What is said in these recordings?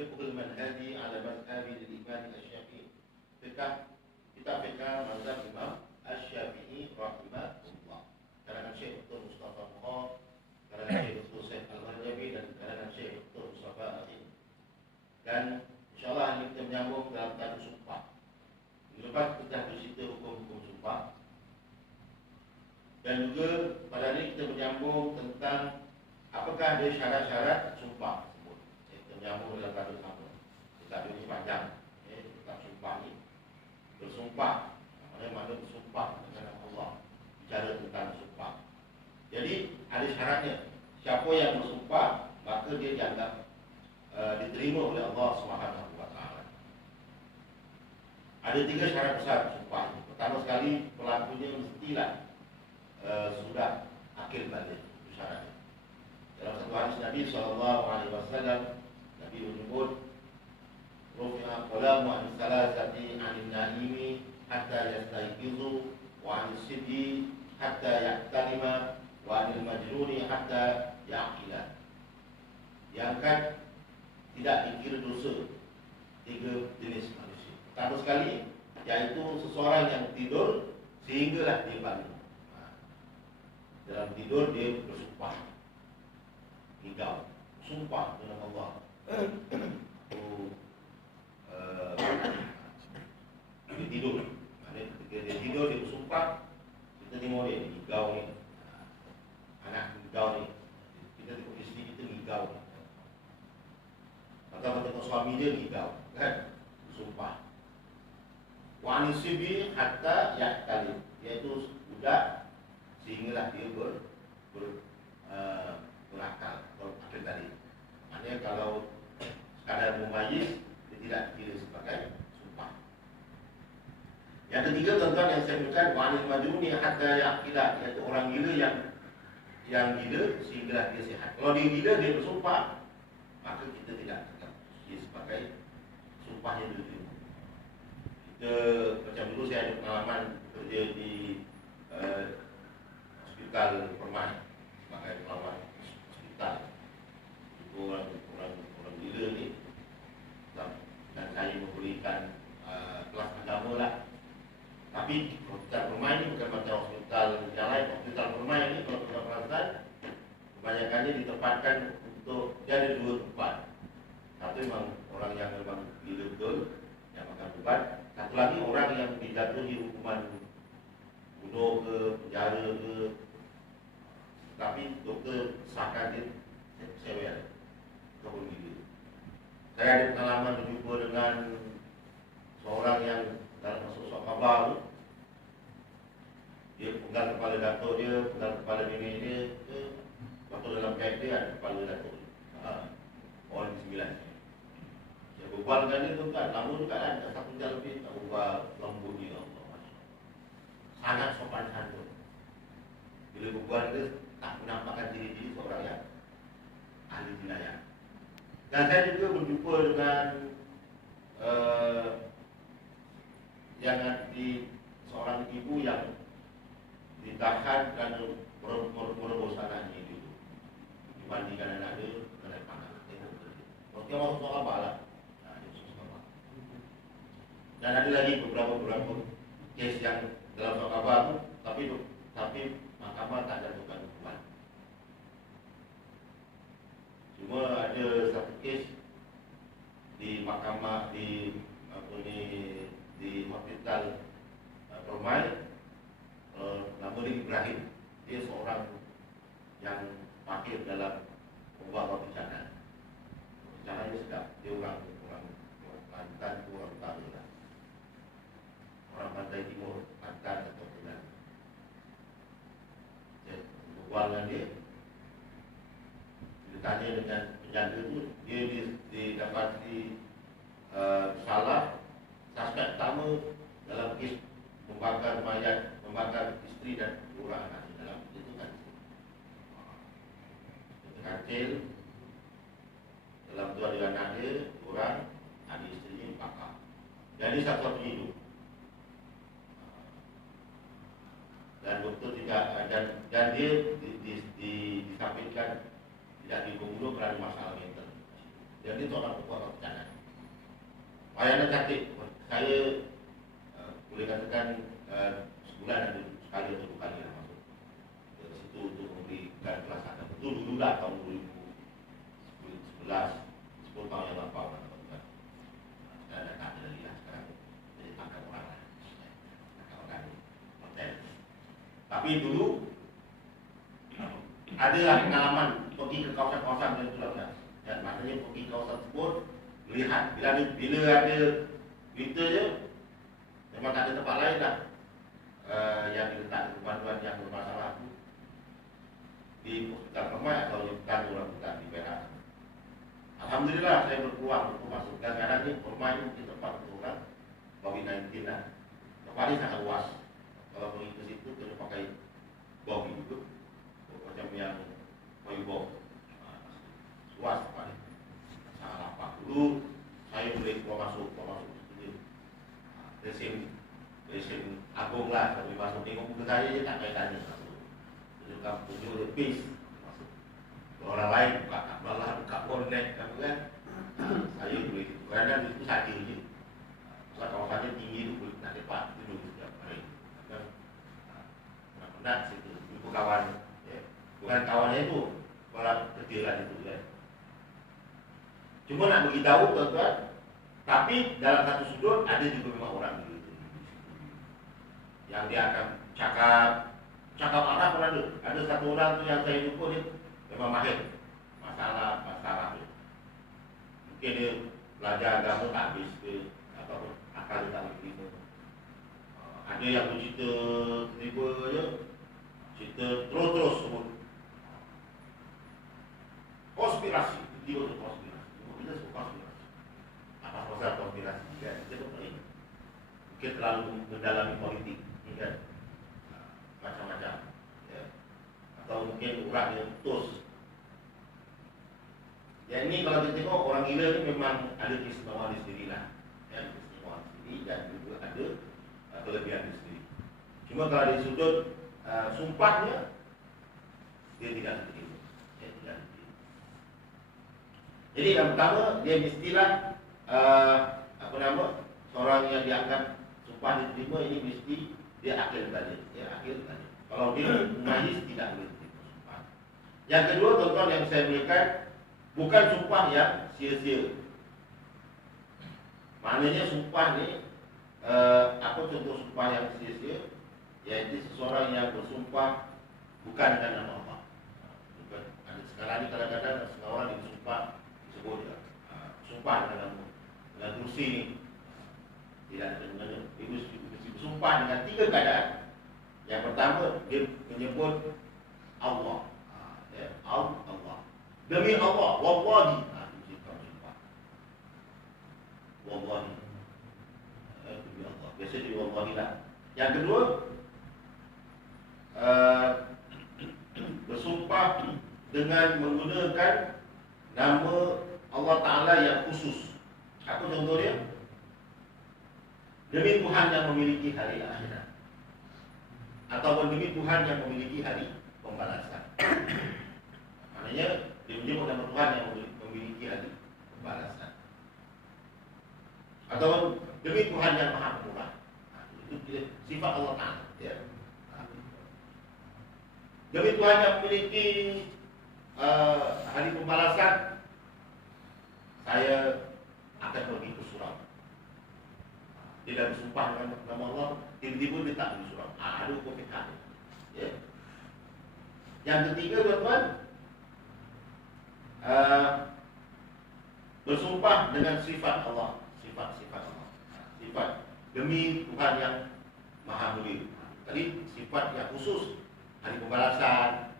fiqhul manhaji ala mazhabi al-Imam Asy-Syafi'i. Kita fiqh mazhab Imam Asy-Syafi'i rahimahullah. Karangan Syekh Dr. Mustafa Muhammad, karangan Syekh Dr. Syekh Al-Rajabi, dan karangan Syekh Dr. Mustafa Akhil. Dan insyaAllah ini kita menyambung dalam tanda sumpah. Lepas kita bercerita hukum-hukum sumpah. Dan juga pada hari kita menyambung tentang apakah ada syarat-syarat sumpah tersebut. Kita menyambung dalam tanda sama. Kita ini panjang. Kita sumpah ni bersumpah. Mana bersumpah dengan Allah. Bicara tentang sumpah. Jadi ada syaratnya. Siapa yang bersumpah, maka dia dianggap diterima oleh Allah SWT. Ada 3 syarat besar sumpah ini. Pertama sekali, pelakunya mestilah sudah akil balik. Itu syaratnya. Dalam satu hadis Nabi SAW, Nabi menyebut, Rufi'a qalamu an salasati anin naimi hatta yastayqizu wa an siddi hatta yahtalima wa anil majnuni hatta ya'qila. Diangkat tidak dikira dosa 3 jenis manusia. Pertama sekali, yaitu seseorang yang tidur sehinggalah dia bangun. Dalam tidur dia bersumpah, hingga sumpah dengan Allah. Dia tidur. Ketika dia tidur dia bersumpah, kita tengok dia hingau ni, anak hingau ni, kita tengok isteri kita hingau ni, atau tengok suami dia hingau, kan? Bersumpah. Wa anisibi hatta yahtalim, iaitu budak sehinggalah dia berakal atau akil tadi. Maknanya kalau sekadar mumayyiz, dia tidak dikira sebagai sumpah. Yang ketiga, tuan-tuan, yang saya sebutkan, wa'anil majnuni hatta ya'qila, iaitu orang gila yang gila sehinggalah dia sihat. Kalau dia gila, dia bersumpah, maka kita tidak anggap dia sebagai sumpahnya diterima. Kita macam dulu saya ada pengalaman kerja di hospital Permai sebagai perawat hospital. Orang gila ni, dan saya memberikan kelas agama lah. Tapi hospital Permai ni bukan macam hospital yang lain. Hospital Permai ni kalau kita perasan, kebanyakannya ditempatkan untuk, dia ada 2 tempat. Satu memang orang yang memang gila betul, yang makan ubat. Satu lagi orang yang dijatuhi hukuman bunuh ke, penjara ke. Tapi doktor sahkan dia sewel, kebun gila. Saya ada pengalaman berjumpa dengan seorang yang dalam masuk khabar tu, dia pegang kepala datuk dia, pegang kepala nenek dia, waktu dalam beg dia ada kepala datuk dia. Orang 9. Saya berbual dengan dia, tuan-tuan, lama juga kan, dah 1 jam lebih, tak berbual lembut dia, Allah. Sangat sopan santun. Bila berbual dia, tak menampakkan diri-diri seorang yang ahli jenayah. Dan saya juga berjumpa dengan yang di seorang ibu yang ditahan kerana merebus anaknya itu, dimandikan anak dia dengan air panas. Tengok dia. Kalau dia masuk sahabat lah. Dan ada lagi beberapa kes yang dalam sahabat tu, tapi mahkamah tak jatuhkan hukuman. Cuma ada satu kes di mahkamah di hospital Permai, nama dia Ibrahim. Dia seorang yang pakir dalam membuat bencana. Bencana ini sedap. Dia orang Kelantan, orang utara lah. Orang Pantai Timur, Kelantan atau Kelantan. Berbual dengan dia, tanya dengan penjaga tu, dia didapati salah. Suspek pertama dalam kes membakar mayat, membakar isteri dan 2 orang anak dalam itu kan. Kancil dalam tu ada anak dia 2 orang, adik isterinya dibakar. Jadi satu-satu hidup. Dan doktor tidak, dan dia disampaikan tidak dibunuh kerana masalah mental. Dan itu orang tua atau bercanda. Wayangnya cantik. Saya boleh katakan sebulan ada sekali atau 2 kali lah masuk ke situ untuk memberikan kelas akan. Betul dulu lah tahun 2011, 10 tahun yang lampau lah. Sekarang dah tak ada lagi lah sekarang. Jadi pakai orang lah. Pakai orang hotel. Tapi dulu adalah pengalaman pergi ke kawasan-kawasan yang itulah kan. Dan maknanya pergi ke kawasan tersebut melihat bila ada berita je memang tak ada tempat lain lah yang diletak panduan yang bermasalah tu di Hospital Permai atau di Tanjung Rambutan di Perak. Alhamdulillah saya berpeluang untuk masuk. Dan kadang ni Permai ni mungkin tempat untuk orang COVID-19 lah. Tempat ni sangat luas. Kalau pergi ke situ kena pakai bom juga, macam yang kayu bom. Luas tempat ni. Sangat lapang. Dulu saya boleh keluar masuk situ. Resim agung lah, kalau masuk tengok muka saya je tak payah tanya masuk. Tunjuk lepis masuk. Orang lain buka kabel lah, buka bonet kan. Saya boleh kerana itu saja je. Sebab kawasannya tinggi tu boleh nak dapat duduk setiap hari. Penat situ, jumpa kawan. Bukan kawannya tu, orang kecil lah itu kan. Cuma nak beritahu tuan-tuan, tapi dalam satu sudut ada juga memang orang dulu yang dia akan cakap Arab pun ada. Ada satu orang tu yang saya jumpa dia memang mahir masalah dia. Mungkin dia belajar agama tak habis ke ataupun akal dia tak berterima. Ada yang bercerita tiba je, cerita terus sebut konspirasi, tiba tu konspirasi. Kita sebut konspirasi. Apa pasal konspirasi kan? Kita tak mungkin terlalu mendalami politik kan? Macam-macam ya. Atau mungkin orang yang putus. Yang ini kalau kita tengok orang gila ni memang ada keistimewaan di sendiri lah ya, keistimewaan sendiri dan juga ada kelebihan di sendiri. Cuma kalau dari sudut sumpahnya dia tidak diterima. Jadi yang pertama dia mestilah seorang yang dianggap sumpah diterima ini mesti dia akil balik, Kalau dia najis tidak boleh diterima sumpah. Yang kedua tuan-tuan yang saya berikan bukan sumpah yang sia-sia. Maknanya sumpah ni apa contoh sumpah yang sia-sia? Iaitu seseorang yang bersumpah bukan dengan nama Allah. Bukan. Ada sekarang ni kadang-kadang setengah orang disumpah disebut dia sumpah dengan kursi ni. Tidak ada gunanya. Dia bersumpah dengan 3 keadaan. Yang pertama dia menyebut Allah. Allah. Demi Allah, wallahi. Itu sumpah. Wallahi. Demi Allah. Biasa dia wallahi lah. Yang kedua bersumpah dengan menggunakan nama Allah Ta'ala yang khusus. Apa contoh dia? Demi Tuhan yang memiliki hari akhirat, ataupun demi Tuhan yang memiliki hari pembalasan. Maknanya dia menyebut nama Tuhan yang memiliki hari pembalasan, ataupun demi Tuhan yang Maha Pemurah. Itu sifat Allah Ta'ala ya. Demi Tuhan yang memiliki hari pembalasan, saya akan pergi ke surau. Dia dah bersumpah dengan nama Allah, tiba-tiba dia tak pergi surau. Ada hukum fiqh ya. Yang ketiga tuan-tuan, bersumpah dengan sifat Allah, sifat Allah. Sifat demi Tuhan yang Maha Mulia. Tadi sifat yang khusus, hari pembalasan,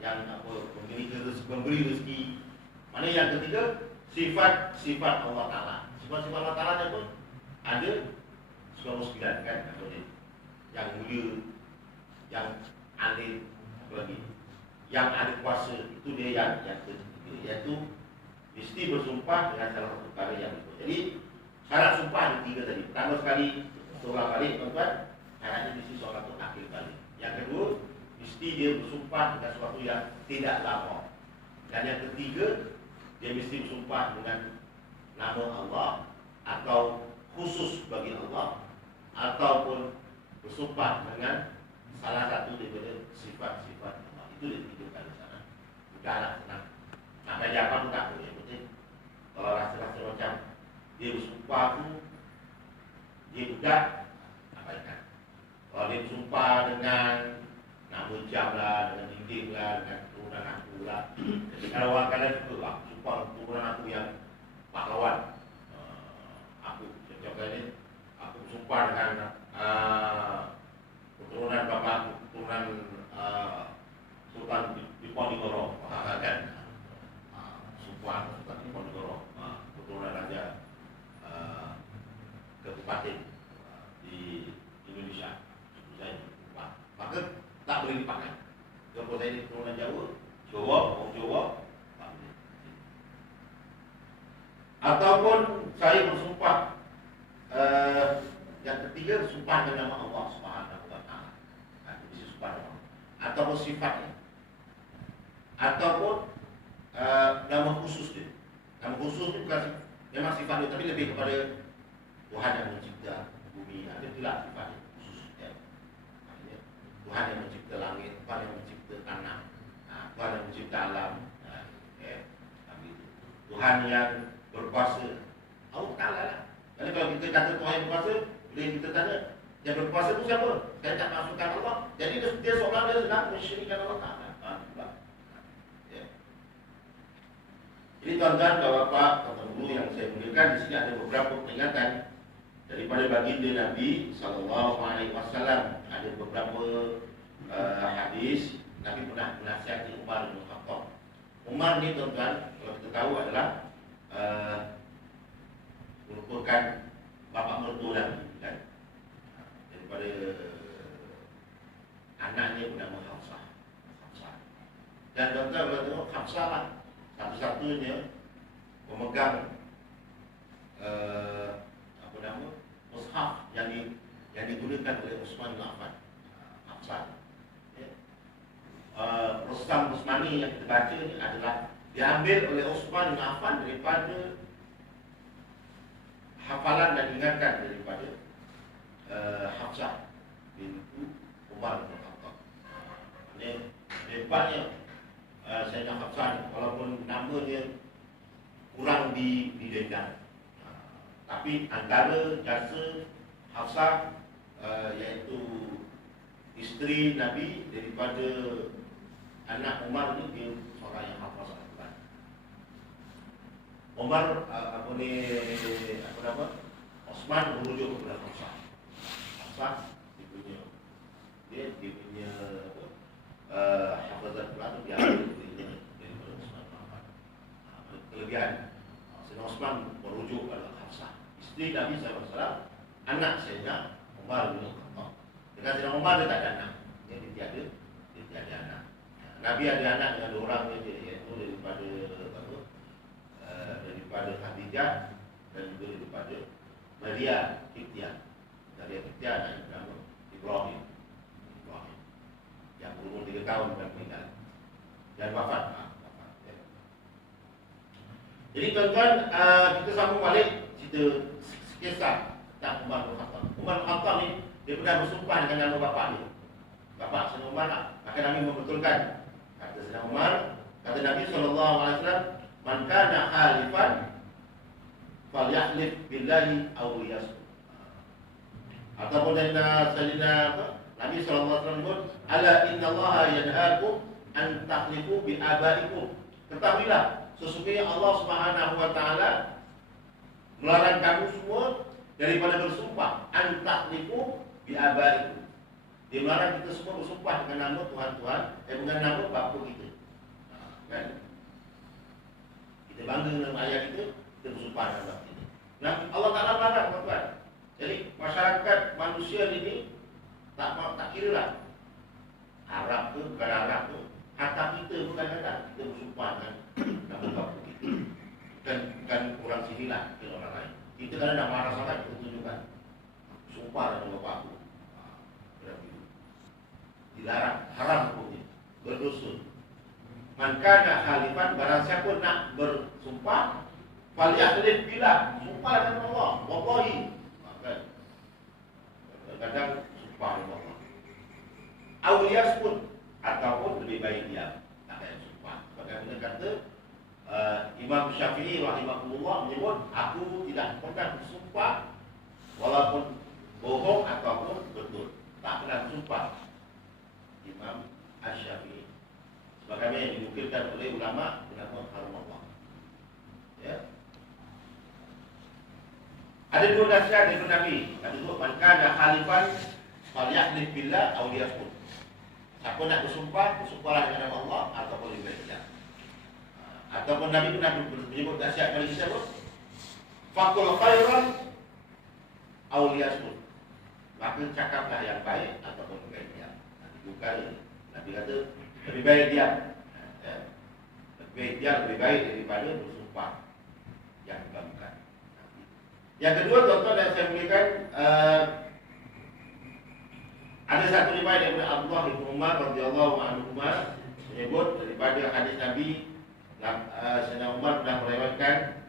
yang memberi rezeki. Mana yang ketiga, sifat Allah Ta'ala. Sifat-sifat Allah Ta'ala pun ada 99 kan, yang mulia, yang alim, apa lagi, yang ada kuasa. Itu dia yang ketiga, iaitu mesti bersumpah dengan salah satu perkara yang itu. Jadi syarat sumpah ada 3 tadi. Pertama sekali seorang balik tuan-tuan, syaratnya mesti seorang itu akil balik. Yang kedua, mesti dia bersumpah dengan sesuatu yang tidak lapor. Dan yang ketiga, dia mesti bersumpah dengan nama Allah atau khusus bagi Allah, ataupun bersumpah dengan salah satu daripada sifat-sifat Allah. Itu ditentukan di sana. Bukanlah senang. Nak belajar apa pun tak boleh. Yang penting kalau rasa-rasa macam dia bersumpah tu dia budak, abaikan. Kalau dia bersumpah dengan nama jam lah, dengan dinding lah, dengan turunan aku lah. Jadi kalau orang kalian suka lah, sumpah turunan aku yang pahlawan. Aku contohnya ni, aku bersumpah dengan keturunan bapa aku, keturunan Sultan Diponegoro, kan? Sumpah Sultan Diponegoro, keturunan Raja Kabupaten di Indonesia. Saya sumpah. Maka tak boleh dipakai. Kalau saya ni keturunan Jawa, orang Jawa, tak boleh. Ataupun saya bersumpah yang ketiga, sumpah dengan nama Allah Subhanahu wa Ta'ala. Itu sumpah nama Allah. Ataupun sifatnya, ataupun nama khusus dia. Nama khusus itu bukan memang sifat dia, tapi lebih kepada Tuhan yang mencipta bumi. Itulah sifatnya khusus ya. Tuhan yang mencipta langit, Tuhan yang mencipta tanah, Tuhan yang mencipta alam, Tuhan yang berkuasa. Allah Ta'ala lah. Jadi kalau kita kata Tuhan yang berkuasa, boleh kita tanya, yang berkuasa itu siapa? Saya tak masukkan Allah. Jadi dia seorang dia sedang mensyirikkan Allah Ta'ala. Ya. Jadi tuan-tuan, bapak-bapak, tuan-tuan guru yang saya muliakan, di sini ada beberapa peringatan daripada baginda Nabi SAW. Ada beberapa hadis Nabi pernah menasihati Umar bin Khattab. Umar ni tuan-tuan, kalau kita tahu adalah merupakan bapa mertua Nabi, kan? Daripada anaknya bernama Hafsah. Dan tuan-tuan kalau tengok Hafsah lah satu-satunya pemegang mushaf yang digunakan oleh Utsman bin Affan. Hafsah. Rustam Utsmani yang kita baca ni adalah diambil oleh Utsman bin Affan daripada hafalan dan ingatan daripada Hafsah bintu Umar bin Khattab. Ini hebatnya Sayyidina Hafsah ni, walaupun nama dia kurang didengar, tapi antara jasa Hafsah iaitu isteri Nabi daripada anak Umar ni, dia seorang yang hafal Al-Quran. Umar Osman merujuk kepada Hafsah. Hafsah dia punya hafazan Quran tu dia ambil daripada Osman bin Affan. Kelebihan Sayyidina Osman merujuk kepada Hafsah, isteri Nabi SAW, anak Sayyidina Umar bin Khattab. Dengan Sayyidina Umar dia tak ada anak, dia tiada anak. Nabi ada anak dengan dua orang saja, iaitu daripada Khadijah dan juga daripada Maria Kiptiah. Maria Kiptiah anak bernama Ibrahim yang berumur 3 tahun dan meninggal dan wafat. Jadi tuan-tuan, kita sambung balik cerita kisah tentang Umar bin Khattab. Umar bin Khattab ni dia pernah bersumpah dengan nama bapa dia. Bapa Sayyidina Umar lah. Maka Nabi membetulkan. Kata Sayyidina Umar, kata Nabi SAW, man kana halifan falyahlif billahi aw liyasmut. Ataupun Sayyidina Nabi SAW sebut, ala innallaha yanhaakum an tahlifu bi abaikum. Ketahuilah, sesungguhnya Allah Subhanahu wa Ta'ala melarang kamu semua daripada bersumpah an tahlifu bi abaikum. Dia melarang kita semua bersumpah dengan nama Tuhan-Tuhan, dengan nama bapa kita. Kan? Kita bangga dengan ayah kita, kita bersumpah dengan bapa kita. Nah, Allah Ta'ala melarang, tuan-tuan. Jadi masyarakat manusia ini tak kira lah Arab tu, bukan Arab tu, hatta kita pun kadang-kadang kita bersumpah dengan nama bapa kita. Bukan orang sini lah, kita orang lain. Kita kadang-kadang marah sangat, kita tunjukkan sumpah dengan bapa aku. Dilarang, haram hukumnya, berdosa. Man kana halifan, barang siapa nak bersumpah, falyahlif billah, sumpah dengan Allah, wallahi. Kan? Kadang sumpah dengan Allah. Aw yasmut, ataupun lebih baik diam, tak payah sumpah. Bagaimana kata Imam Syafi'i rahimahullah menyebut, aku tidak pernah bersumpah walaupun bohong ataupun betul. Tak pernah sumpah Imam Asy-Syafi'i. Sebagaimana yang dinukilkan oleh ulama harum Allah. Ya. Ada dua nasihat dari Nabi. Nabi itu man kana halifan falyahlif billah aw liyasmut. Siapa nak bersumpah, bersumpahlah dengan nama Allah ataupun diam. Ataupun Nabi pernah menyebut nasihat bagi kita apa? Faqul khairan aw liyasmut. Maka cakaplah yang baik ataupun diam. Bukan Nabi kata lebih baik diam. Lebih baik diam lebih baik daripada bersumpah yang bukan. Yang kedua, tuan-tuan yang saya muliakan, ada satu riwayat daripada Abdullah bin Umar radhiyallahu anhu menyebut daripada hadis Nabi, Sayyidina Umar pernah meriwayatkan,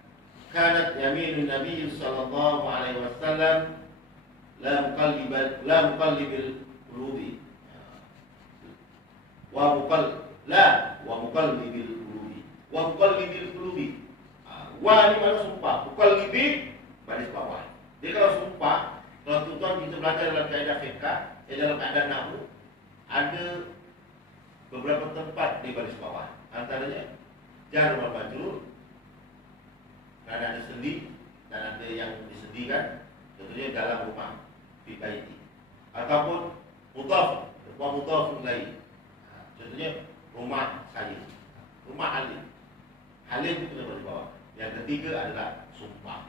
kanat yaminun Nabi sallallahu alaihi wasallam la muqallibil qulubi wa muqallibil qulubi. Wa ni mana sumpah, muqallibi baris bawah. Dia kalau sumpah, kalau tuan-tuan kita belajar dalam kaedah fiqh, dalam kaedah nahwu, ada beberapa tempat di baris bawah. Antaranya jar wal majrur, dan ada sendi dan ada yang disedikan, contohnya dalam rumah, fi baiti. Ataupun mudhaf wa mudhafun ilaih. Contohnya rumah saya, rumah Halim. Halim itu ada di bawah. Yang ketiga adalah sumpah.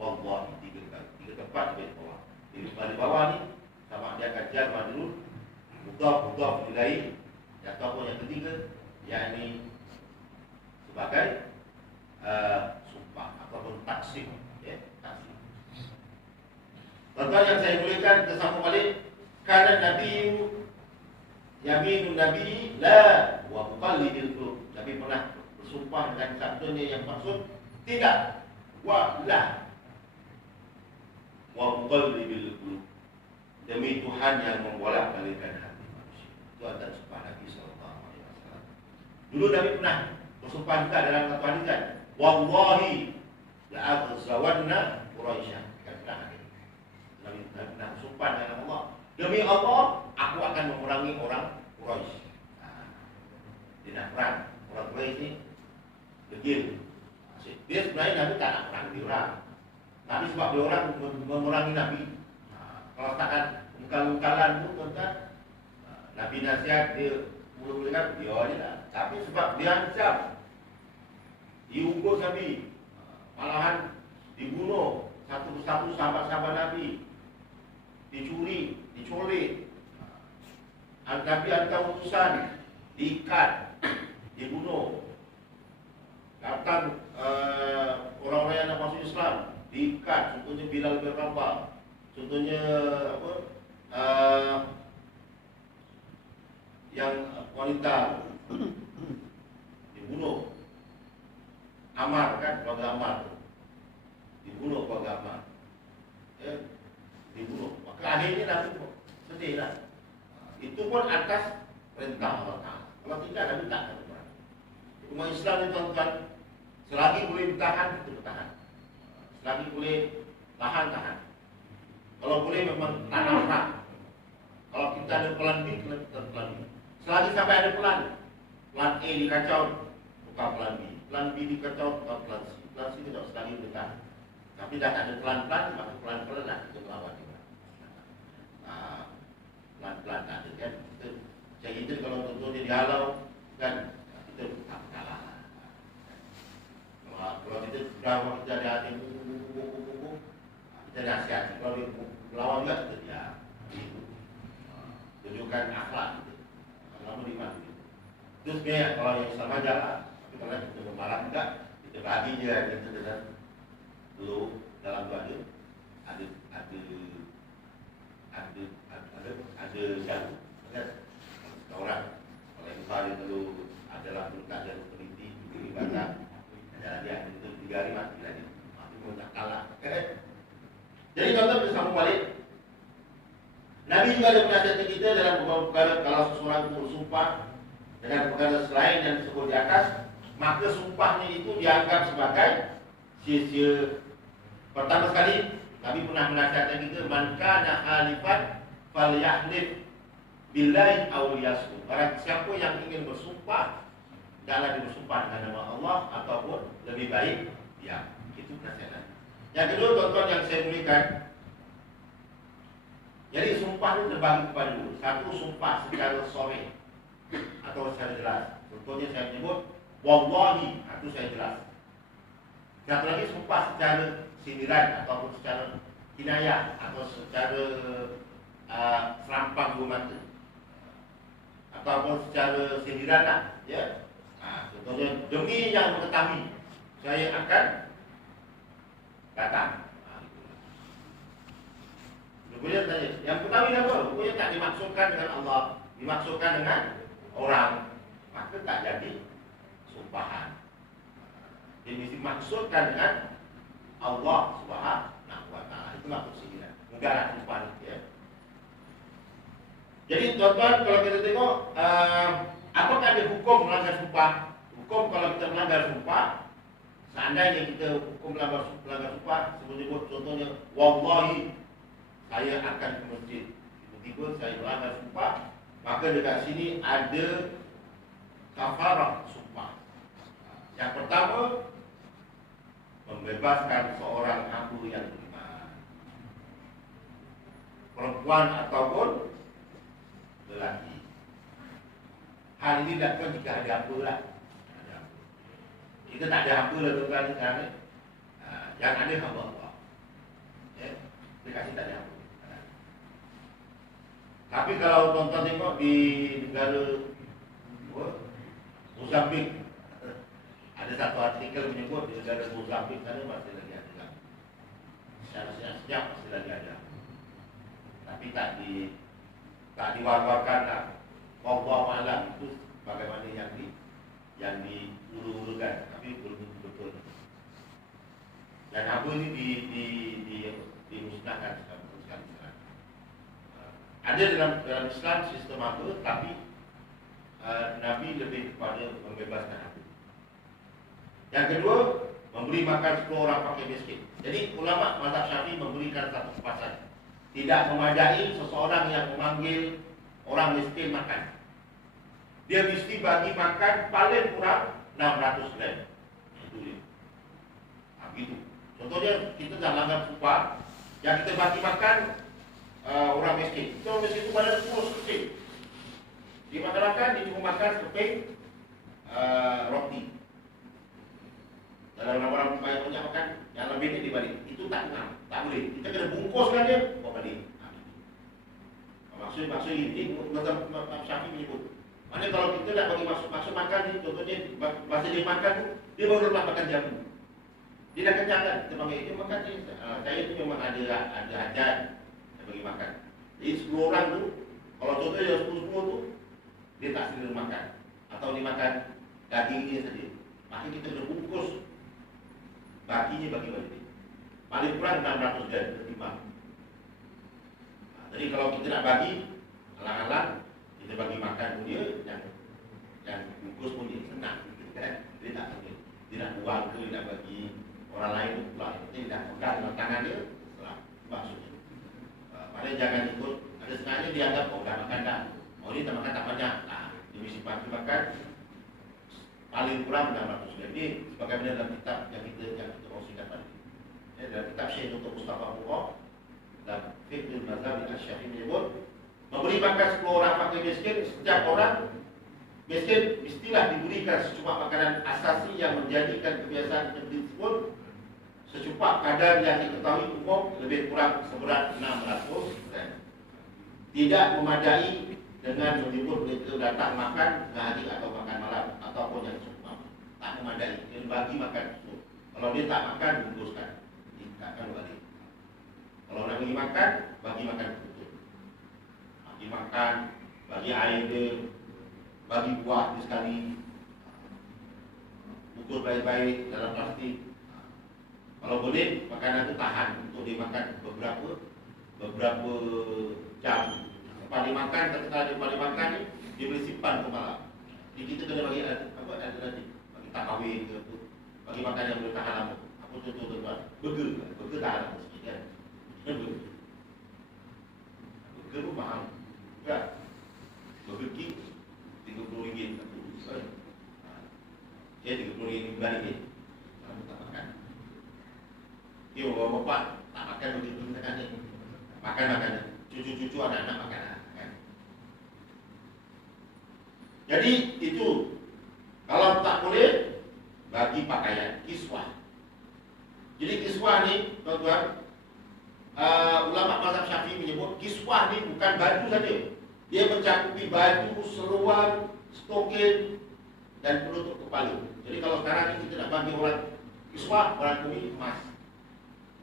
Wallahi, tiga tempat di bawah. Di bawah ni sama dia akan jar majrur, mudhaf ilaih, ataupun yang ketiga yakni sebagai sumpah ataupun taksim, ya, taksim. Tuan-tuan yang saya muliakan, kita sambung balik. Kana Nabi yaminun Nabi la wa muqallibil qulub. Nabi pernah bersumpah dengan sabdanya yang maksud tidak, wa la wa muqallibil qulub, demi Tuhan yang membolak-balikkan hati manusia. Itu adalah sumpah Nabi sallallahu alaihi wasallam. Dulu Nabi pernah bersumpah juga dalam satu hadis kan, wallahi la aghzawanna Quraisy. Nabi pernah bersumpah dengan Allah, demi Allah aku akan memerangi orang Quraisy. Dia nak perang. Orang Quraisy ni degil. Dia sebenarnya Nabi tak nak perang dia orang. Tapi sebab dia orang memerangi Nabi. Kalau takkan ungkal-ungkalan pun tuan-tuan, Nabi nasihat dia mula-mula kan dia je lah. Tapi sebab dia ancam, diungkus Nabi, malahan dibunuh satu persatu sahabat-sahabat Nabi, dicuri, diculik, Nabi hantar utusan, diikat, dibunuh. Datang orang-orang yang nak masuk Islam, diikat. Contohnya Bilal bin Rabah, contohnya apa, yang wanita dibunuh. Ammar kan, keluarga Ammar dibunuh, keluarga Ammar, ya, dibunuh. Maka akhirnya Nabi sedih lah. Itu pun atas perintah Allah Ta'ala. Kalau tidak, Nabi tak akan berperang. Umat Islam ni tuan-tuan, selagi boleh bertahan, kita bertahan. Selagi boleh tahan. Kalau boleh memang tak nak perang. Kalau kita ada plan B, kita plan B. Selagi sampai ada plan A dikacau, buka plan B. Plan B dikacau, buka plan C. Plan C tidak selagi boleh tahan. Tapi dah tak ada pelan-pelan, maka pelan-pelan lah kita melawan juga. Pelan-pelan tak ada kan. Macam kita kalau contoh dia dihalau kan, kita tak kalah. Kalau kita sudah kita ada hati kita ada hati-hati. Kalau dia melawan juga kita diam. Tunjukkan akhlak kita. Lama di mana kita. Itu sebenarnya kalau yang Islam ajar lah. Tapi kalau kita bermarah juga, kita bagi je kita dengan dulu dalam tu ada jalan kan orang. Kalau yang besar dia dulu ada ada peneliti di Batam, ada dia itu 3 hari mati lagi, mati pun tak kalah. Jadi contoh bersambung balik. Nabi juga ada penasihat kita dalam beberapa perkara. Kalau seseorang itu bersumpah dengan perkara selain yang disebut di atas, maka sumpahnya itu dianggap sebagai sia-sia. Pertama sekali, Nabi pernah menasihatkan kita, man kana halifan falyahlif billahi aw liyasmut. Barang siapa yang ingin bersumpah, janganlah dia bersumpah dengan nama Allah, ataupun lebih baik diam. Itu nasihat. Yang kedua, tuan-tuan yang saya berikan, jadi sumpah itu terbagi kepada dua. Satu, sumpah secara sore atau secara jelas. Contohnya saya menyebut wallahi, itu saya jelas. Satu lagi, sumpah secara sindiran ataupun secara kinayah atau secara serampang dua mata, ataupun secara sindiran lah, ya. Contohnya, demi yang mengetahui saya akan datang. Rupanya tanya, yang ketahui apa? Rupanya tak dimaksudkan dengan Allah, dimaksudkan dengan orang, maka tak jadi sumpahan. Dia dimaksudkan dengan Allah Subhanahu wa ta'ala. Itu maksud sindiran. Enggak lah sumpahan, ya. Jadi tuan-tuan, kalau kita tengok apakah ada hukum melanggar sumpah? Hukum kalau kita melanggar sumpah, seandainya kita hukum melanggar sumpah, sebut contohnya wallahi saya akan ke masjid, tiba-tiba saya melanggar sumpah, maka dekat sini ada kafarah sumpah. Yang pertama, membebaskan seorang hamba yang beriman, perempuan ataupun lelaki. Hal ini dilakukan jika ada hamba lah. Kita tak ada hamba lah tuan-tuan sekarang. Yang ada hamba Allah, ya, dekat sini tak ada hamba. Tapi kalau tuan-tuan tengok di negara Mozambik, ada satu artikel menyebut di negara Mozambik sana masih lagi ada. Secara senyap masih lagi ada. Tapi tak diwar-warkan lah. Wallahu a'lam itu bagaimana yang diulu-ulukan, tapi belum betul. Dan apa ini dimusnahkan sekarang. Ada dalam Islam sistem apa, tapi Nabi lebih kepada membebaskan hamba. Yang kedua, memberi makan 10 orang fakir miskin. Jadi ulama mazhab Syafi'i memberikan satu kepasan. Tidak memadai seseorang yang memanggil orang miskin makan. Dia mesti bagi makan paling kurang 600 gram. Itu dia. Begitu. Contohnya kita dah langgar sumpah, yang kita bagi makan orang miskin. Orang miskin itu badan kurus kecil. Dia makan, dia cuma makan sekeping roti. Kalau orang banyak makan, yang lebih ini dibalik. Itu tak boleh. Kita kena bungkuskan dia, bawa balik. Maksud ini macam Syafi'i menyebut. Mana kalau kita nak bagi maksud makan ni, contohnya masa dia makan tu, dia baru lepas makan jamu. Dia dah kenyang kan, kita panggil dia makan ni. Saya tu memang ada hajat bagi makan. Jadi 10 orang tu, kalau contohnya 10 tu, dia tak sila makan, atau dia makan dagingnya saja. Maka kita kena bungkus baginya bagi-bagi. Paling kurang 600 gram ketimbang. Jadi kalau kita nak bagi, alang-alang kita bagi makan pun dia, yang bungkus pun dia senang, kan? Dia tak sanggup. Dia nak buang ke, dia nak bagi orang lain tu pula. Dia nak pegang dengan tangan dia, maksudnya. Padahal jangan ikut. Ada sengaja dia anggap, oh dah makan dah. Oh dia tak makan tak banyak. Dia mesti pagi makan paling kurang 600 gram. Ini sebagaimana dalam kitab yang kita kongsikan tadi. Ya, dalam kitab Syekh Dr. Mustafa Murrah, dalam Fiqhul Mazhab Asy-Syafi'i menyebut, memberi makan 10 orang fakir miskin, setiap orang miskin mestilah diberikan secupak makanan asasi yang menjadikan kebiasaan tersebut secupak kadar yang diketahui umum lebih kurang seberat 600 gram. Tidak memadai dengan menyebut mereka datang makan hari atau makan malam ataupun yang cukup. Tak memadai. Dia bagi makan cukup. Kalau dia tak makan, bungkuskan. Dikatakan balik. Kalau nak bagi makan cukup. Bagi makan, bagi air dia, bagi buah dia sekali. bungkus baik-baik dalam plastik. Kalau boleh makanan itu tahan untuk dimakan beberapa jam. Lepas dimakan, setelah dimakan ni dia boleh simpan ke malam. Jadi kita kena bagi alternatif, bagi takeaway ke apa, bagi makan yang boleh tahan lama. Apa contoh tuan-tuan? Burger tahan lama sikit kan. Burger pun mahal kan. Burger King RM30 satu. Dia RM30 bulan ni. Kamu tak makan. Dia bapak tak makan Burger King tak ada. Makan. Cucu-cucu anak-anak makan kan. Jadi itu kalau tak boleh bagi pakaian kiswah. Jadi kiswah ni tuan-tuan, ulama mazhab Syafi'i menyebut kiswah ni bukan baju saja. Dia mencakupi baju, seluar, stokin dan penutup kepala. Jadi kalau sekarang ni kita nak bagi orang kiswah, orang bumi emas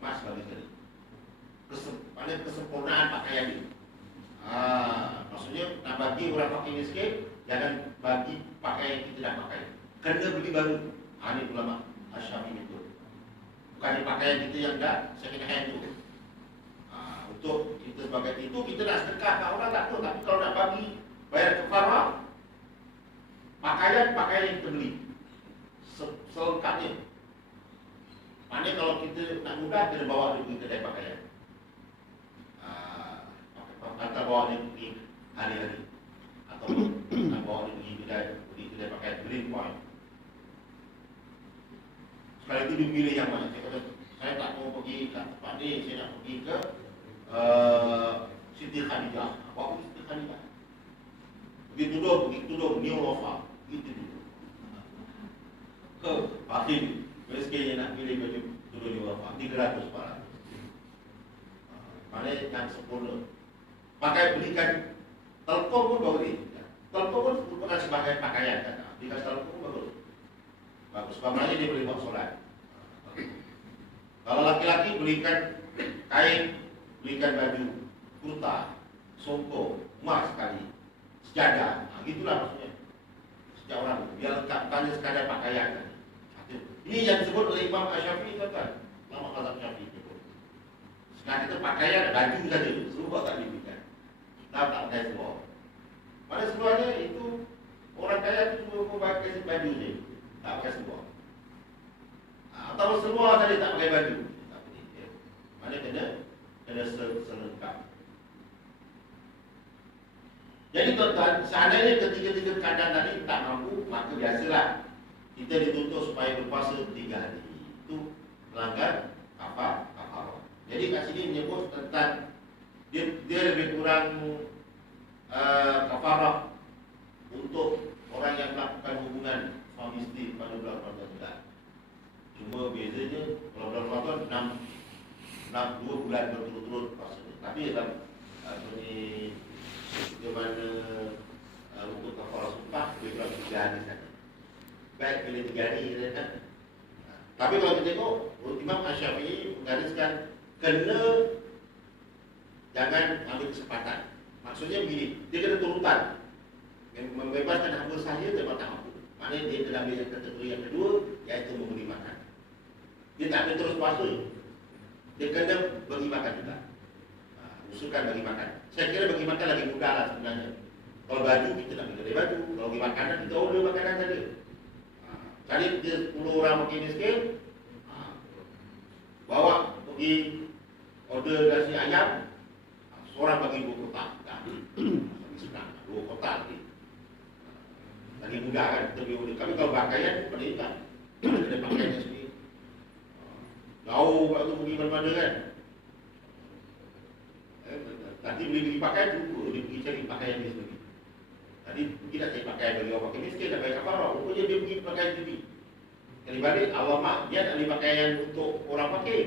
bagi sekali. Kesempurnaan pakaian ni. Maksudnya nak bagi orang pakai miskin, jangan bagi pakaian yang kita nak pakai. Kena beli baru. Ini ulama Syafi'i itu. Bukan pakaian kita yang dah second hand tu. Untuk kita sebagai itu kita nak sedekah kat orang tak apa. Tapi kalau nak bagi bayar kafarah, pakaian yang kita beli selengkapnya. Maknanya kalau kita nak mudah, kena bawa dia pergi kedai pakaian. Atau bawa dia pergi hari-hari, atau nak bawa dia pergi kedai pakaian Green Point. Sekali itu dia pilih yang mana. Saya kata, saya tak mau pergi ke tempat ni, saya nak pergi ke Siti Khadijah. Bawa Siti Khadijah. Pergi tudung New Lofa. Pergi tudung ke akhir sekiranya nak pilih baju tudung New Lofa 300 pahala. Maknanya yang sempurna. Pakai belikan telpon pun boleh. Telpon pun merupakan sebagai pakaian kan. Belikan telpon pun bagus. Sebabnya dia boleh buat solat. Kalau laki-laki belikan kain, belikan baju, kurta, songkok, emas sekali, sejadah. Gitulah maksudnya. Setiap orang biar lengkap, bukannya sekadar pakaian. Ini yang disebut oleh Imam Syafi'i kan. Ulama mazhab Syafi'i itu. Sekarang kita pakaian baju saja, seluar tak diberikan. Tak pakai seluar. Pada seluarnya itu orang kaya itu cuma pakai baju je, tak pakai seluar. Atau seluar saja tak pakai baju. Mana kena selengkap. Jadi tuan-tuan, seandainya ketiga-tiga keadaan tadi tak mampu, maka biasalah kita dituntut supaya berpuasa 3 hari. Itu melanggar kafarah. Jadi kat sini menyebut tentang dia lebih kurang kafarah untuk orang yang melakukan hubungan suami isteri pada bulan Ramadan. Cuma bezanya kalau bulan Ramadan 2 bulan berturut-turut puasanya. Tapi dalam bagaimana untuk kafarah sumpah lebih kurang 3 hari saja. Baik bila 3 hari kan. Tapi kalau kita tengok Imam Syafi'i menggariskan kena jangan ambil kesempatan. Maksudnya begini, dia kena turutan. Membebaskan hamba saya memang tak mampu. Maknanya dia kena ambil yang kategori yang kedua, iaitu memberi makan. Dia tak boleh terus puasa. Dia kena bagi makan juga. Usulkan bagi makan. Saya kira bagi makan lagi mudah lah sebenarnya. Kalau baju kita nak beli baju, kalau bagi makanan kita order makanan saja. Cari dia 10 orang makin miskin, bawa pergi order nasi ayam, seorang bagi 2 kotak. Senang, 2 kotak lagi. Lagi mudah kan kita beli order. Kami kalau pakaian pendidikan, kena pakaiannya sendiri. Jauh waktu pergi mana-mana kan. Nanti beli pakaian dulu, dia pergi cari pakaian dia sendiri. Tadi pergi nak cari pakaian bagi orang pakai miskin, nak bayar kafarah. Rupanya dia pergi pakaian sendiri. Kali balik, Allah mak, dia tak beli pakaian untuk orang pakai,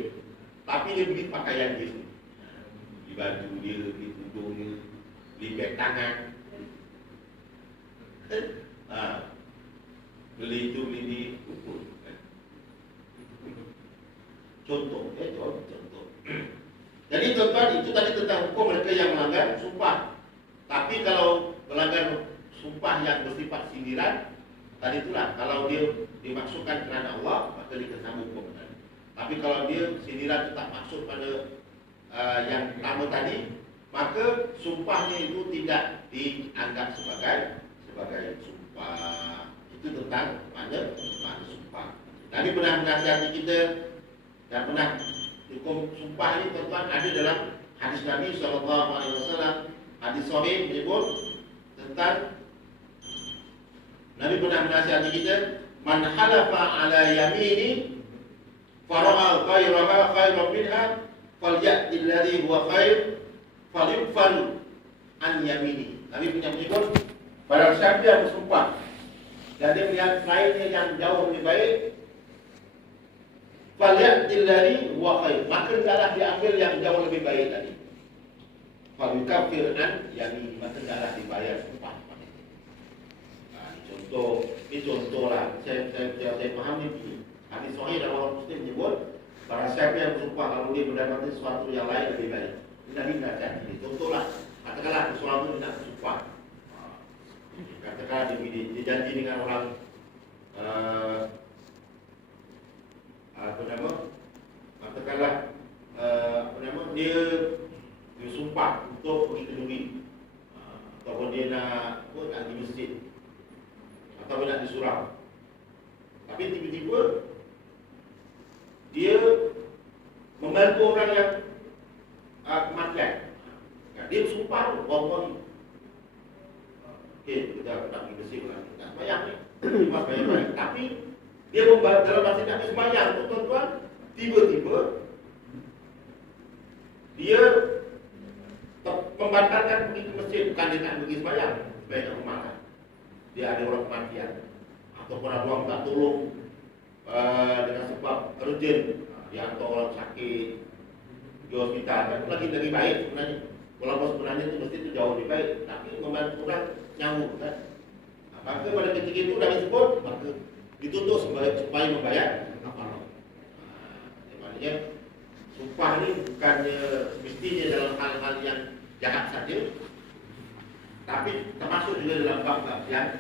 tapi dia beli pakaian dia sendiri. Beli baju dia, beli tudung dia, beli beg tangan. Beli itu, beli ni, ukur. Contoh. Jadi tuan-tuan, itu tadi tentang hukum mereka yang melanggar sumpah. Tapi kalau melanggar sumpah yang bersifat sindiran, tadi itulah, kalau dia dimaksudkan kerana Allah, maka dia kena hukum tadi. Tapi kalau dia sindiran tetap maksud pada yang pertama tadi, maka sumpahnya itu tidak dianggap sebagai sumpah. Itu tentang mana sumpah. Nabi pernah menasihati kita dan pernah hukum sumpah ini tuan-tuan ada dalam hadis Nabi SAW. Hadis sahih menyebut tentang Nabi pernah menasihati kita, man halafa ala yamini fara'a khairaha khairan minha falyati alladhi huwa khair falyufal an yamini. Nabi punya menyebut, barang siapa yang bersumpah dan dia melihat lainnya yang jauh lebih baik, falyati alladhi huwa khair, maka hendaklah diambil yang jauh lebih baik tadi. Falyukafir an yamini, maka hendaklah dibayar sumpah. Ini contoh lah. Saya paham ni. Hadis sahih dalam orang Muslim menyebut, barang siapa yang bersumpah kalau dia mendapati sesuatu yang lain lebih baik. Ini Nabi nasihat ini. Contoh lah. Katakanlah sesuatu dia nak bersumpah. Katakanlah dia janji dengan orang katakanlah dia sumpah untuk pergi ke negeri, ataupun dia nak pergi masjid, atau nak di surau. Tapi tiba-tiba dia membantu orang yang kematian. Dia bersumpah tu, bawa-bawa ni. Okey, kita nak pergi bersih orang kita sembahyang ni. Cuma sembahyang. Tapi dia membantu dalam masa nak sembahyang tu, tuan-tuan, tiba-tiba dia membatalkan pergi ke masjid. Bukan dia nak pergi sembahyang, supaya tak memakan. Dia ada orang kematian ataupun ada orang tak tolong dengan sebab urgent, dia hantar orang sakit di hospital, kan lagi baik sebenarnya. Walaupun sebenarnya itu mesti itu jauh lebih baik, tapi membantu orang nyawa kan. Maka pada ketika itu dah disebut, maka dituntut supaya membayar kafarah. Maknanya sumpah ni bukannya mestinya dalam hal-hal yang jahat saja, tapi termasuk juga dalam bab-bab yang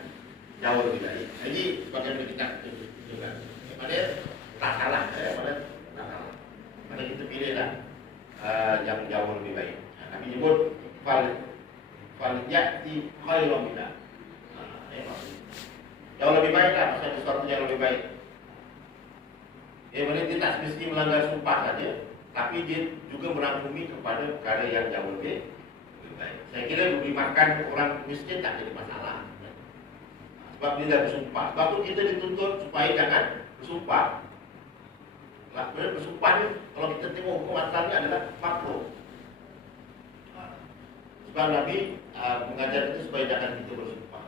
jauh lebih baik. Jadi bagaimana kita tunjukkan kepada tak salah, pada tak salah. Mana kita pilihlah yang jauh lebih baik. Nabi menyebut fal ya'ti khairan minha. Jauh lebih baik lah, maksudnya sesuatu yang lebih baik. Mana dia tak mesti melanggar sumpah saja, tapi dia juga merangkumi kepada perkara yang jauh lebih baik. Saya kira beri makan orang miskin tak jadi masalah. Sebab dia dah bersumpah. Sebab tu kita dituntut supaya jangan bersumpah. Sebenarnya bersumpah ni, kalau kita tengok hukum asalnya adalah makruh. Sebab Nabi mengajar itu supaya jangan kita bersumpah.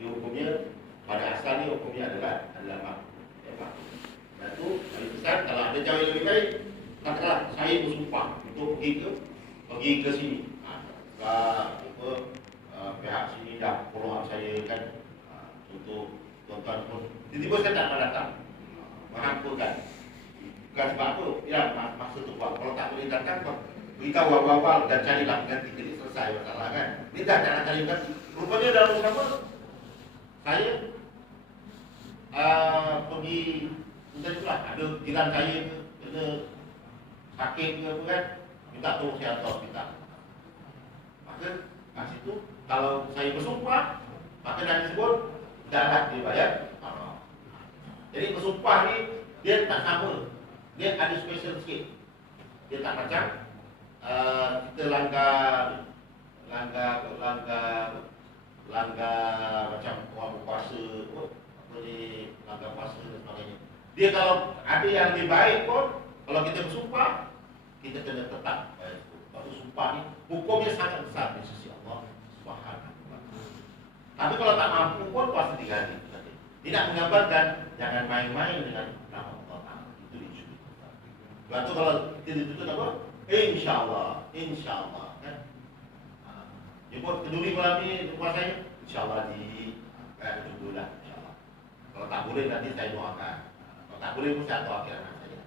Di hukumnya, pada asalnya hukumnya adalah makruh. Dan itu, Nabi pesan, kalau ada cara yang lebih baik, katakanlah saya bersumpah untuk pergi ke sini. Pihak sini dah follow up saya kan, untuk tuan-tuan pun tiba-tiba saya tak nak datang, menghampurkan. Bukan sebab apa, ya masa tu buat. Kalau tak boleh datang, beritahu awal-awal dan carilah ganti, jadi selesai masalah kan. Ini dah nak cari ganti. Rupanya dalam bersama saya pergi, macam itulah, ada jiran saya ke, kena sakit ke apa kan, minta tolong saya hantar hospital. Maka kat situ, kalau saya bersumpah, maka dah disebut darah dibayar. Jadi bersumpah ni dia tak sama, dia ada special sikit. Dia tak macam kita langgar macam orang berpuasa, apa ni, langgar puasa dan sebagainya. Dia kalau ada yang lebih baik pun, kalau kita bersumpah, kita kena tetap bayar itu. Sebab sumpah ni hukumnya sangat besar di sisi Allah Subhanahu wa taala. Tapi kalau tak mampu pun puasa 3 hari. Tidak menggambarkan jangan main-main dengan nama Allah Taala. Itu dicuri. Sebab tu kalau kita ditutup apa? Insyaallah kan. Dia buat keduri malam ni puasanya, insyaallah ditutulah insyaallah. Kalau tak boleh nanti saya doakan. Kalau tak boleh pun saya doakan anak saya.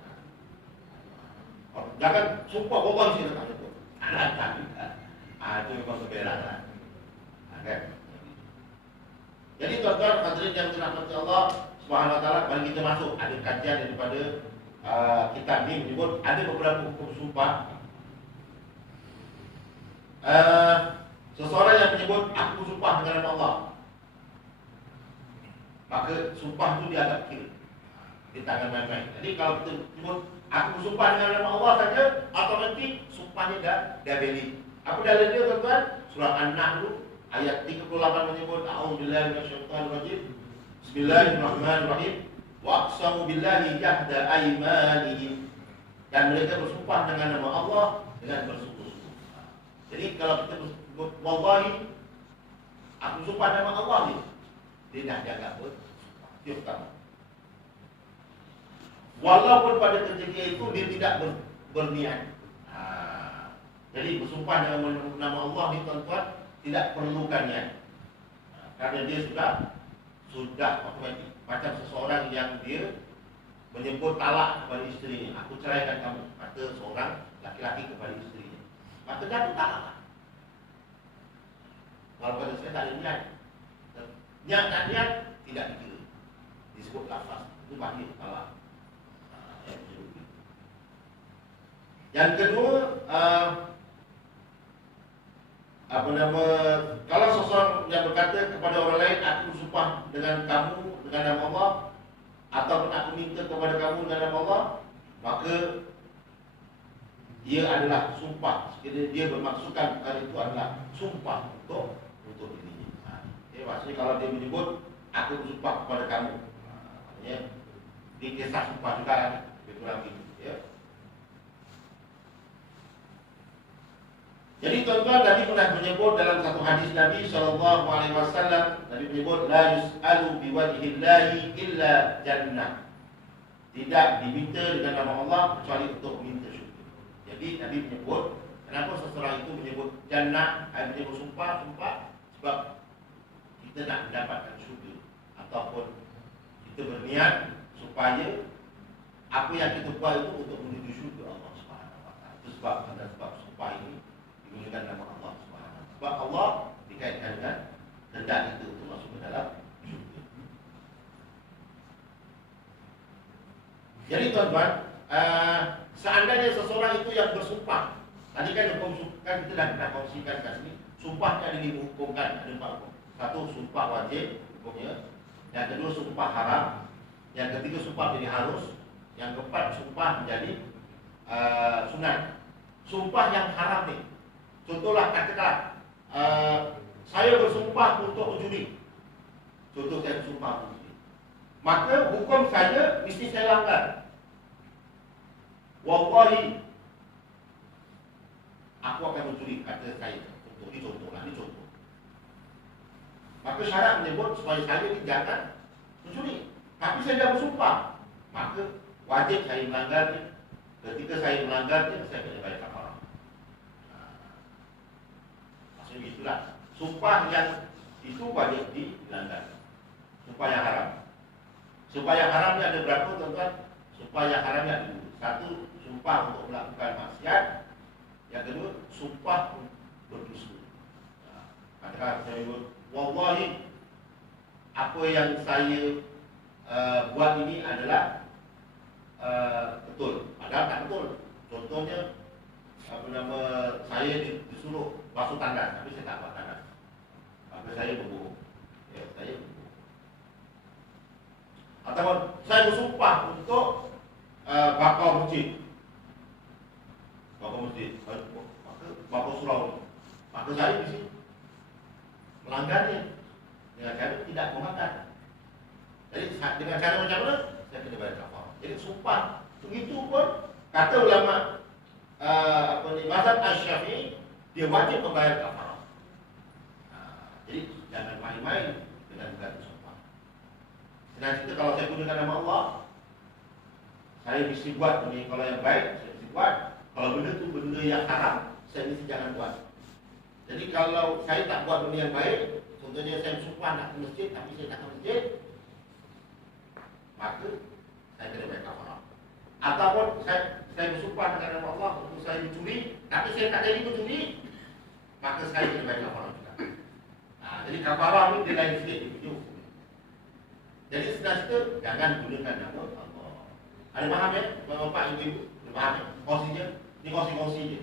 Jangan sumpah Allah sini tak cukup. Anak itu memang kebenaran. Kan? Jadi tuan-tuan hadirin yang dirahmati Allah Subhanahu wa taala, mari kita masuk. Ada kajian daripada kitab ini menyebut ada beberapa hukum sumpah. Seseorang yang menyebut aku sumpah dengan nama Allah, maka sumpah itu dianggap kira. Dia tak akan main-main. Jadi kalau kita sebut aku bersumpah dengan nama Allah saja, otomatik sumpahnya dah valid. Apa dalil dia tuan-tuan? Surah An-Nahl ayat 38 menyebut a'udzubillahi minasyaitonir rajim. Bismillahirrahmanirrahim. Wa aqsamu billahi jahda aymanihim. Dan mereka bersumpah dengan nama Allah dengan bersungguh-sungguh. Jadi kalau kita bersebut wallahi aku sumpah nama Allah ni, dia dah jaga bersumpah. Dia pertama. Walaupun pada ketika itu dia tidak berniat. Jadi bersumpah dengan nama Allah ni tuan-tuan tidak perlukan niat. Kerana dia sudah otomatik. Macam seseorang yang dia menyebut talak kepada isterinya, aku ceraikan kamu, kata seorang laki-laki kepada isterinya, maka jatuh talak. Walaupun saya tak ada niat. Niat tak niat tidak dikira. Disebut lafaz. Itu bahaya talak. Yang kedua, kalau seseorang yang berkata kepada orang lain, aku bersumpah dengan kamu dengan nama Allah, ataupun aku minta kepada kamu dengan nama Allah, maka ia adalah sumpah. Sekiranya dia bermaksudkan perkara itu adalah sumpah untuk dirinya. Maksudnya kalau dia menyebut aku bersumpah kepada kamu, maknanya dia kisah sumpah juga kan, lebih kurang gitu. Ya. Jadi tuan-tuan, Nabi pernah menyebut dalam satu hadis Nabi SAW, Nabi menyebut la yus'alu biwajhillahi illa jannah. Tidak diminta dengan nama Allah kecuali untuk minta syurga. Jadi Nabi menyebut, kenapa seseorang itu menyebut jannah, menyebut sumpah sebab kita nak mendapatkan syurga, ataupun kita berniat supaya apa yang kita buat itu untuk menuju syurga Allah SWT. Itu sebab sumpah ini menggunakan nama Allah SWT. Sebab Allah dikaitkan dengan kehendak kita untuk masuk ke dalam syurga. Jadi tuan-tuan, seandainya seseorang itu yang bersumpah, tadi kan kita dah kongsikan kat sini, sumpah ada dihukumkan, ada 4 hukum. Satu, sumpah wajib hukumnya. Yang kedua, sumpah haram. Yang ketiga, sumpah jadi harus. Yang keempat, sumpah menjadi sunat. Sumpah yang haram ni, contohlah katakan saya bersumpah untuk mencuri. Contoh saya bersumpah untuk mencuri, maka hukum saya mesti saya langgar. Wallahi aku akan mencuri, kata saya. Ini contoh. Maka syarat menyebut supaya saya ini jangan mencuri. Tapi saya dah bersumpah, maka wajib saya melanggarnya. Ketika saya melanggarnya, saya kena bayar kafarah. Maksudnya itulah sumpah yang itu wajib dilanggar. Sumpah yang haram. Sumpah yang haram ni ada berapa tuan-tuan? Sumpah yang haram ni ada 2. Satu, sumpah untuk melakukan maksiat. Yang kedua, sumpah berdusta. Katakan saya sebut, wallahi apa yang saya buat ini adalah betul. Padahal tak betul. Contohnya saya disuruh basuh tangan, tapi saya tak buat tangan. Maka saya berbohong. Ya, saya berbohong. Ataupun saya bersumpah untuk bakar masjid. Maka bakar surau. Maka saya di sini melanggarnya dengan cara tidak memakan. Jadi dengan cara macam mana? Saya kena bayar kafarah. Jadi sumpah begitu pun kata ulama mazhab Asy-Syafi'i, dia wajib membayar kafarah. Jadi jangan main-main dengan kata sumpah. Senang cerita, kalau saya gunakan nama Allah, saya mesti buat benda kalau yang baik, saya mesti buat. Kalau benda tu benda yang haram, saya mesti jangan buat. Jadi kalau saya tak buat benda yang baik, contohnya saya bersumpah nak ke masjid, tapi saya tak ke masjid, maka saya kena bayar kafarah. Ataupun saya bersumpah dengan nama Allah untuk saya mencuri, tapi saya tak jadi mencuri, maka saya kena bayar kafarah juga. Jadi kafarah ni dia lain sikit. Jadi senang-senang jangan gunakan nama Allah. Ada faham ya? Bapak ibu, ada faham ya? Kongsinya, ini kongsi-kongsi je.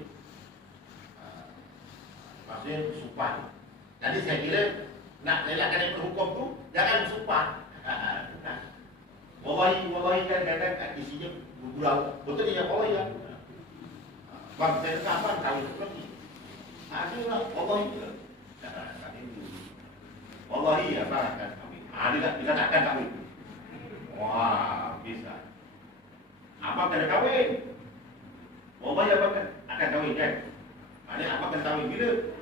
Maksudnya sumpah. Jadi saya kira nak elakkan yang berhukum tu jangan bersumpah. Wallahi kan kadang isinya bergurau. Betul dia wallahi ya. Bang saya kapan tahu itu lagi. Adalah wallahi. Wallahi apa akan kami. Dia akan kami. Wah, bisa. Apa kena kahwin? Wallahi apa akan kahwin kan? Maknanya apa kena kahwin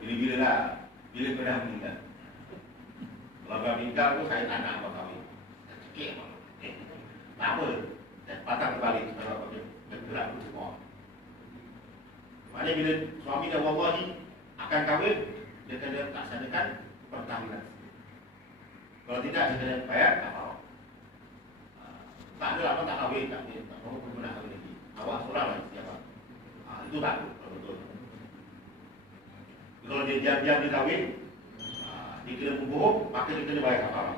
bila lah. Bila pernah meninggal. Kalau dah meninggal tu saya tak nak apa kahwin. Cekik apa? Tak apa. Dan patah kembali kalau bergerak semua. Maknanya bila suami dah wallahi akan kahwin, dia kena laksanakan perkahwinan. Kalau tidak dia kena bayar apa? Tak ada apa tak kahwin, tak mau pun nak kahwin lagi. Awak seorang lagi siapa? Itu tak betul. Kalau dia diam-diam dia kahwin, dia kena membohong, maka dia kena bayar apa?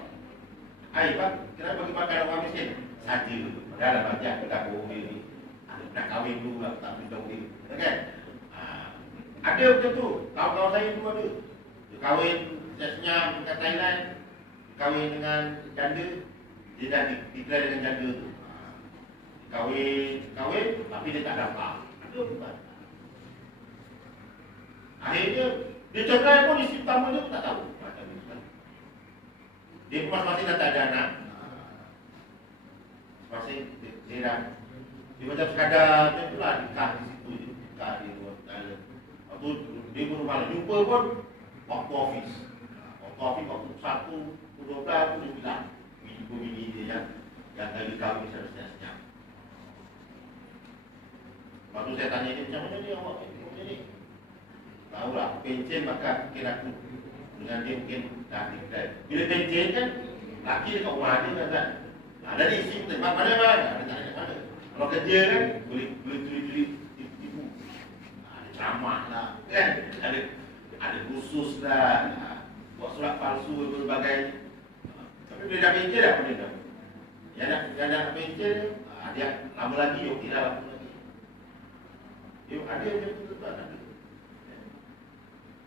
Pak, kenapa bagi makan orang miskin? Saja. Padahal banyak bedak bohong ni. Nak kahwin dulu lah, tak beritahu dia. Kan? Ada macam tu. Kawan-kawan saya dulu ada. Dia kahwin senyap dekat Thailand, kahwin dengan janda, dia dah declare dengan janda tu. Kahwin, tapi dia tak dapat. Ada bukan? Akhirnya dia cerai pun isteri pertama dia pun tak tahu. Macam ni kan. Dia pun masing-masing dah tak ada anak. Masing dia dah dia macam sekadar macam tu lah, nikah di situ je. Nikah di luar dalam. Lepas tu dia pun malam jumpa pun waktu office. Waktu 1, 12 tu dia bilang bini dia yang kali kahwin senyap-senyap. Lepas tu saya tanya dia macam mana dia awak macam ni. Tahu lah, pencen maka mungkin aku dengan dia mungkin dah declare. Bila pencen kan, laki dekat rumah dia kan. Dari isi pun tempat mana. Kalau kerja kan, boleh tulis tipu. Ada ceramah lah, kan? Ada khusus lah, buat surat palsu berbagai. Tapi bila dah pencen dah benda dah. Yang nak pencen, dia lama lagi, okey dah lama lagi. Ada macam tu tak ada.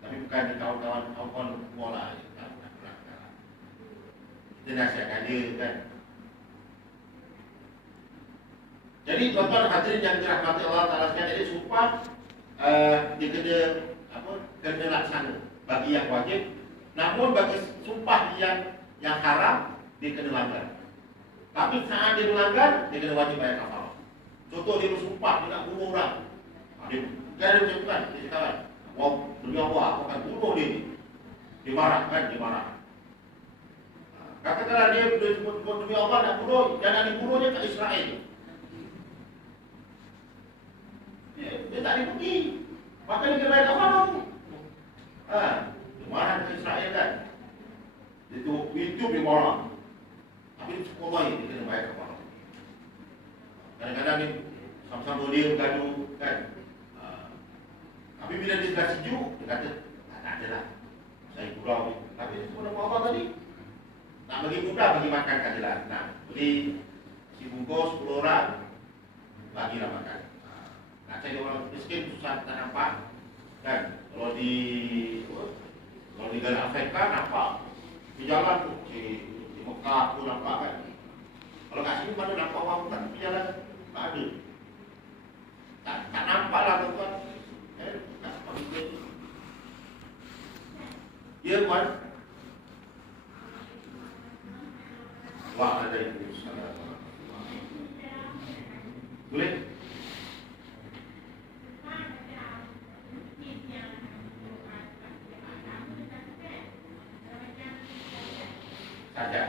Tapi bukan di kawan-kawan bola je. Kita nasihatkan dia kan. Jadi tuan-tuan hadirin yang dirahmati Allah Ta'ala sekalian, jadi sumpah dia kena laksana bagi yang wajib. Namun bagi sumpah yang haram, dia kena langgar. Tapi saat dia melanggar, dia kena wajib bayar kafarah. Contoh dia bersumpah dia nak bunuh orang. Dia ada macam tu kan, dia cakap kan, demi Allah, aku akan bunuh dia ni. Dia marah kan, dia marah. Katakanlah dia demi Allah nak bunuh, dan nak dibunuhnya kat Israel. Dia tak ada bukti. Maka dia kena bayar kafarah tu. Dia marah kat Israel kan. Itu dia marah. Tapi Allah dia kena bayar kafarah. Kadang-kadang ni sama-sama dia bergaduh kan. Tapi bila dia sudah sejuk, dia kata, tak ada lah. Saya gurau ni. Tapi semua nama Allah tadi. Nak bagi mudah, bagi makan kan jelas. Nah, beli si bungkus 10 orang, bagilah makan. Nak cari orang miskin, susah tak nampak. Kan? Kalau di negara Afrika, nampak. Di jalan tu, di Mekah tu nampak kan. Kalau kat sini mana nampak orang bukan di jalan, tak ada. Tak nampak lah tuan-tuan. Ya tuan. Waalaikumsalam. Boleh? Saja.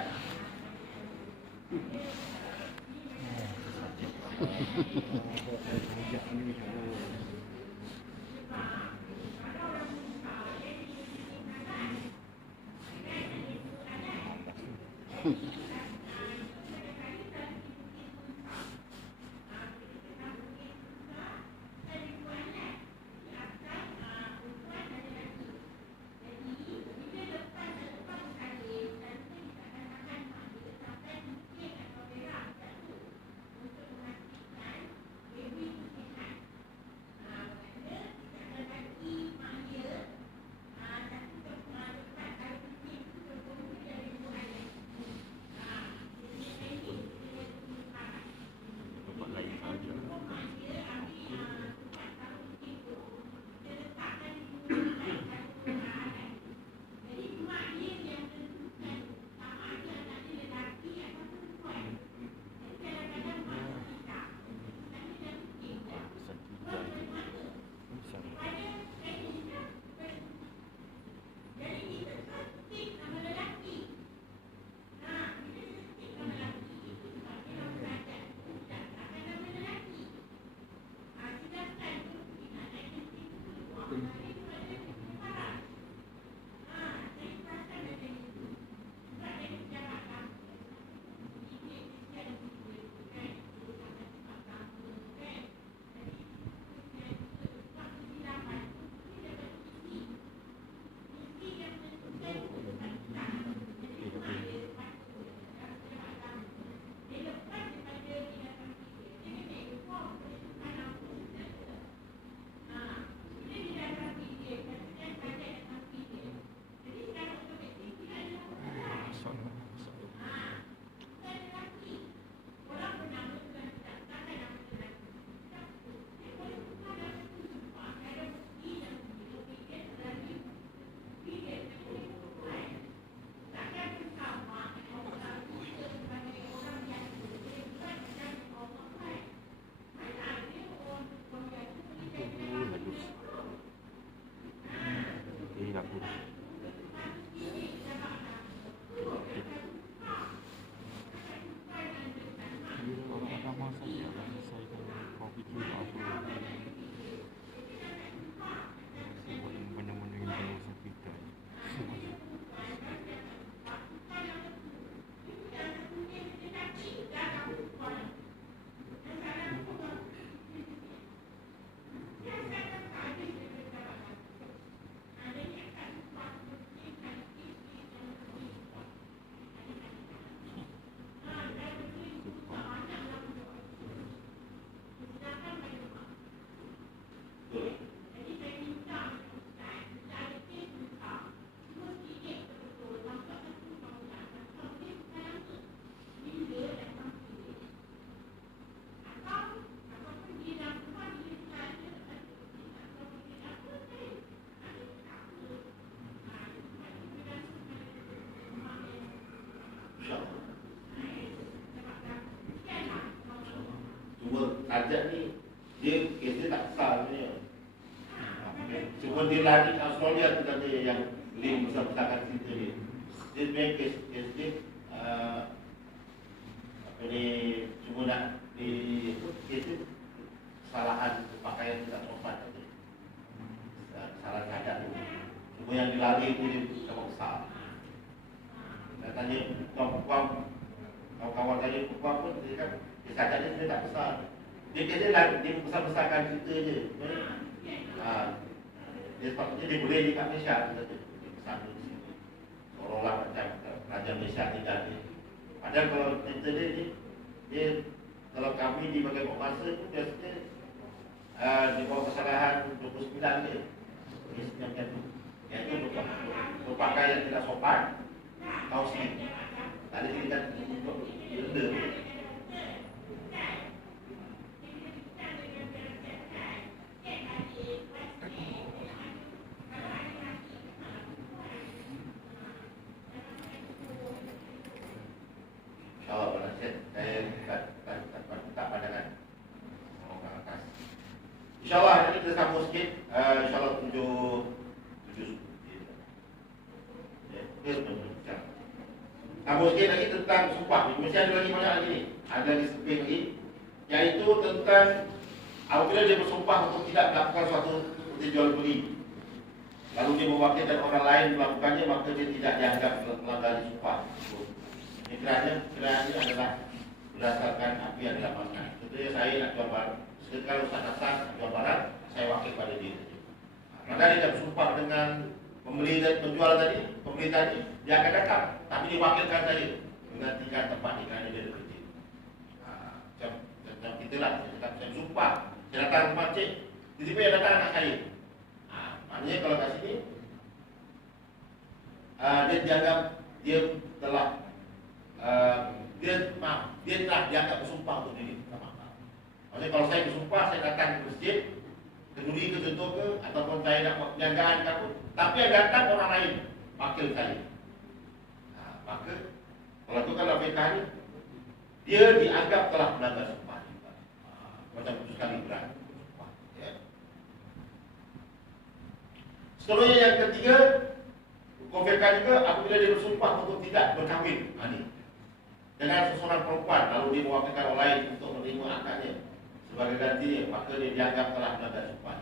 Ajak ni dia tak besar sebenarnya. Cuma dia lari ke Australia tu tadi yang link besar-besarkan cerita ni. Dia sebenarnya kes dia apa ni, cuma nak di kes tu kesalahan pakaian tidak sopan tadi. Salah cadar tu. Cuma yang dilari tu dia sama besar. Dan tanya kawan-kawan tanya perempuan pun dia kan cadar dia sebenarnya tak besar. Dia kata dia besar-besarkan cerita je. Dia sepatutnya dia boleh di kat Malaysia. Dia kata dia besar di sini. Seolah-olah macam Raja Malaysia tinggal dia. Padahal kalau cerita dia kalau kami di bagian penguasa tu biasanya dia bawa kesalahan 29 dia. Dia macam tu. Iaitu berpakaian tidak sopan, kaos ni. Tak ada cerita untuk benda. InsyaAllah hari ini kita sambung sikit. InsyaAllah 7 sambung sikit lagi tentang sumpah. Mesti ada lagi banyak lagi ni. Ada lagi seping lagi, iaitu tentang apabila dia bersumpah untuk tidak melakukan suatu seperti jual beli, lalu dia mewakilkan orang lain melakukannya, maka dia tidak dianggap melanggar sumpah. Ini kiranya adalah berdasarkan apa yang dilaporkan. Contohnya saya nak jual barang, kalau Ustaz Hasan nak jual barang, saya wakil pada dia. Maka dia bersumpah dengan pembeli dan penjual tadi, pembeli tadi, dia akan datang, tapi diwakilkan saya menggantikan tempat ni kerana dia ada kerja. Macam kita lah, saya bersumpah, saya datang ke masjid, tiba-tiba yang datang anak saya. Maknanya kalau kat sini, dia dianggap dia telah dia telah dianggap bersumpah untuk diri. Maksudnya kalau saya bersumpah, saya datang ke masjid, kenduri ke contoh ke, ataupun saya nak buat perniagaan ke apa, tapi yang datang orang lain, wakil saya. Maka kalau tu kalau fiqah ni, dia dianggap telah melanggar sumpah. Macam putus kali berat. Ya. Seterusnya yang ketiga, hukum fiqah juga apabila dia bersumpah untuk tidak berkahwin. Ini dengan seseorang perempuan, lalu dia mewakilkan orang lain untuk menerima akadnya sebagai gantinya, maka dia dianggap telah melanggar sumpah.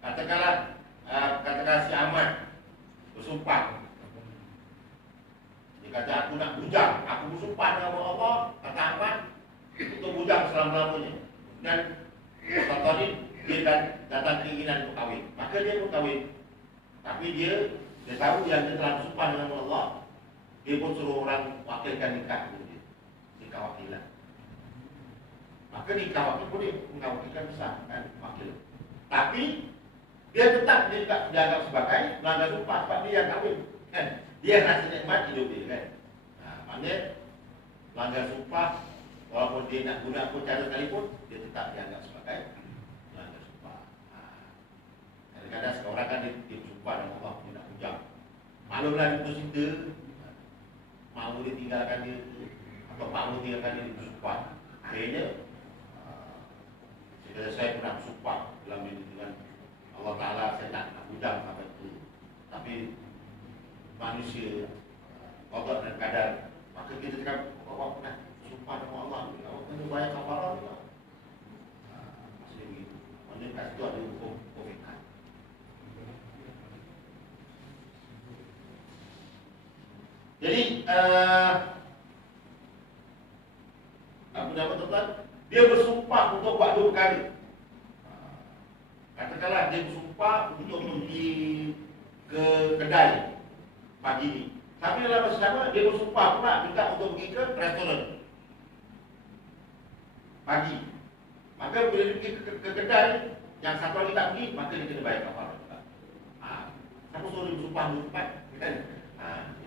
Katakanlah si Ahmad bersumpah. Dia kata aku nak bujang, aku bersumpah dengan Allah, kata Ahmad, untuk bujang selama-lamanya. Dan contoh ni dia datang keinginan untuk kahwin, maka dia pun kahwin. Tapi dia tahu yang dia telah bersumpah dengan Allah, dia pun suruh orang wakilkan nikah dia. Nikah wakilan. Maka nikah wakil boleh mengawakilkan besar kan, wakil. Tapi dia tetap dia tak dianggap sebagai melanggar sumpah sebab dia yang kahwin kan. Dia rasa nikmat hidup dia kan. Maknanya melanggar sumpah walaupun dia nak guna apa cara sekalipun, dia tetap dianggap sebagai melanggar sumpah. Kadang-kadang seorang kan dia bersumpah dengan Allah, dia nak hujang. Maklumlah dia putus cinta, mahu dia tinggalkan dia, atau mahu tinggalkan dia bersumpah. Akhirnya saya pernah bersumpah dalam diri dengan Allah Ta'ala, saya tak nak hujang apa itu. Tapi manusia kotor dan kadar, maka kita cakap awak pernah sumpah dengan Allah, awak kena bayar kafarah juga. Maksudnya begitu. Maksudnya kat situ ada hukum fiqh. Jadi apa nama tuan-tuan? Dia bersumpah untuk buat dua perkara. Katakanlah dia bersumpah untuk pergi ke kedai pagi ni. Tapi dalam masa sama dia bersumpah pula minta untuk pergi ke restoran pagi. Maka bila dia pergi ke kedai yang satu lagi tak pergi, maka dia kena bayar kafarah juga. Siapa suruh dia bersumpah dua tempat kan?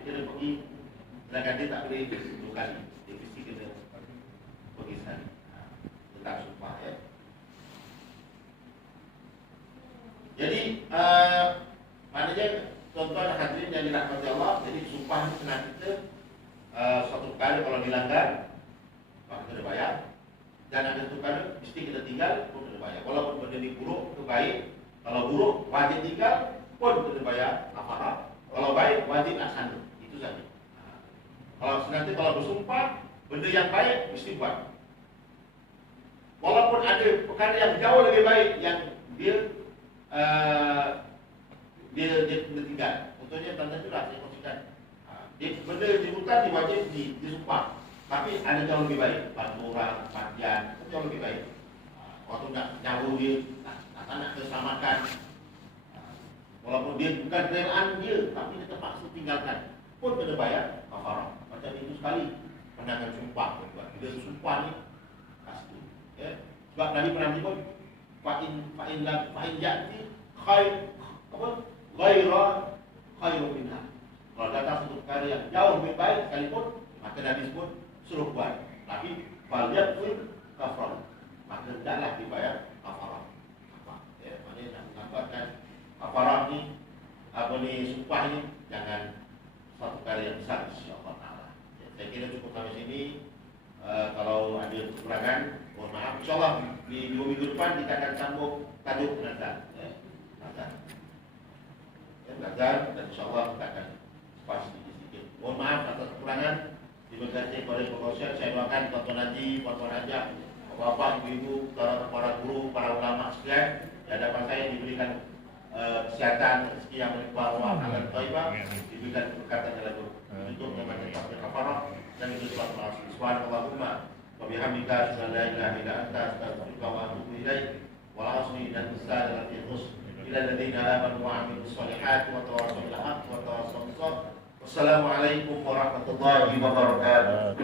Dia kena pergi, sedangkan dia tak boleh dua kali. Dia mesti kena pergi sekali. Tak sumpah ya. Jadi maknanya tuan-tuan hadirin yang dirahmati Allah, jadi sumpah ni senang kita suatu perkara kalau dilanggar maka kena bayar, dan ada satu perkara mesti kita tinggal pun kena bayar. Walaupun benda ni buruk ke baik, kalau buruk wajib tinggal pun kena bayar kafarah. Kalau baik wajib laksana. Itu saja. Kalau nanti kalau bersumpah benda yang baik mesti buat. Walaupun ada perkara yang jauh lebih baik yang dia tinggal. Contohnya tanda itulah saya kongsikan. Benda di hutan dia wajib disumpah. Tapi ada jauh lebih baik. Bantu orang, kematian, itu jauh lebih baik. Waktu nak nyawa dia, nak keselamatan. Walaupun dia bukan kerelaan dia, tapi dia terpaksa tinggalkan, pun kena bayar kafarah. Macam itu sekali pandangan sumpah. Bila sumpah ni pasti. Ya. Sebab Nabi pernah menyebut fa'in ya'ti ghaira khairu minha. Kalau datang satu perkara yang jauh lebih baik sekalipun, maka Nabi sebut suruh buat. Tapi falyaqul kafarah, maka hendaklah dibayar kafarah. Ya, maknanya nak mengabarkan kafarah ni, sumpah ni jangan satu perkara yang besar, insya-Allah taala. Ya, saya kira cukup sampai sini. Kalau ada kekurangan, mohon maaf. InsyaAllah di 2 minggu depan kita akan sambung tajuk nazar. Nazar, dan insyaAllah kita akan pas sedikit. Mohon maaf atas kekurangan. Terima kasih kepada pengurusan. Saya doakan tuan-tuan haji, tuan-tuan hajah, bapak, ibu-ibu, para guru, para ulama sekalian, di hadapan saya diberikan kesihatan, rezeki yang melimpah ruah, agar thaibah, diberikan keberkatan yang lalu. Untuk membaca kafarah dan itu surat al-Asr. Subhanallahumma wa bihamdika asyhadu an la ilaha illa anta astaghfiruka wa atubu ilaik. Wal 'asri dan bismillahir rahmanir rahim. Ila alladziina aamanu wa 'amilus shalihati wa tawassaw bil haqqi wa tawassaw bis sabr. Wassalamualaikum warahmatullahi wabarakatuh.